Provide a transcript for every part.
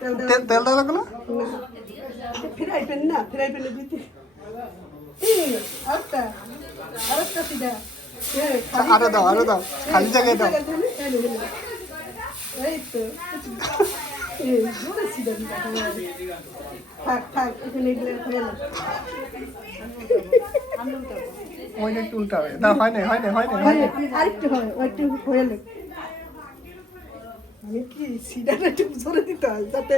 তেল দাও লাগলো ফ্রাই প্যান না ফ্রাই প্যানে দিতে আরেকটা সিধা আরো দাও খালি জায়গায় দাও এই তো সিধা দিতে থাক এখানে ফেলে ওইটা একটু উল্টা হবে না হয় না আরেকটু হয় ওইটু ফেলে আমি কি সিধাটা একটু জোরে দিতে হয় যাতে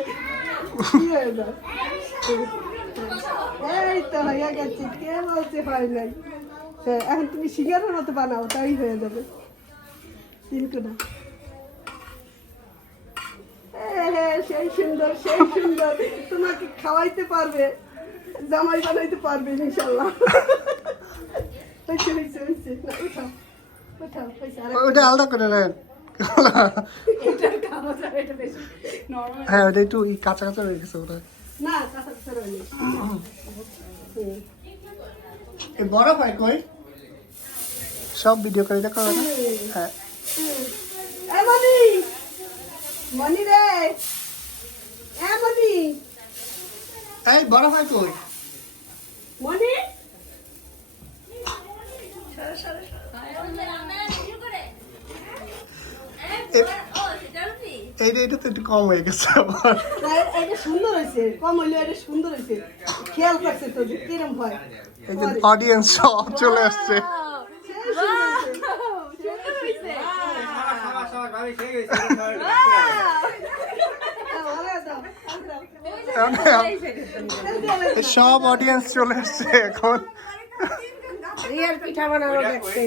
কি হয়ে যায় এই তো হয়ে গেছে কে বলছে হয় নাই এখন তুমি সিঙ্গারের মতো বানাও তাই হয়ে যাবে কিন্তু না সেই সুন্দর তোমাকে খাওয়াইতে পারবে জামাই বানাইতে পারবে ইনশাল্লাহ ওটা আলাদা করে নেন হ্যাঁ ওটা একটু কাঁচা রয়ে গেছে ওটা না কাঁচা রয়ে বরফ হয় কই সব ভিডিও করে দেখো হ্যাঁ মনি রে মনি এই বরফ হয় কই মনি এইটা তো একটু কম হয়ে গেছে আমার এটা সুন্দর হয়েছে কম হইলে এটা সুন্দর হয়েছে খেয়াল করছে তো যে কিরম হয় এই যে অডিয়েন্স সব চলে আসছে সব অডিয়েন্স চলে আসছে এখন রিয়ার পিঠা বানানো দেখতে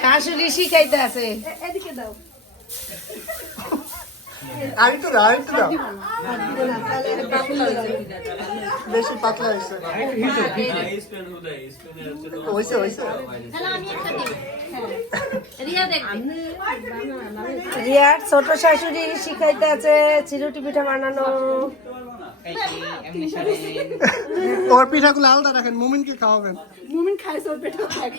শাশুড়ি শিখাইতে আছে এদিকে দাও আরেকটু দাও বেশি পাতলা হয়েছে হয়েছে রিয়ার ছোট শাশুড়ি শিখাইতে আছে চিরুটি পিঠা বানানো ওর পিঠাগুলো আলাদা রাখেন মুমিনকে খাওয়াবেন মুমিন খাইছে ওর পেটে খায়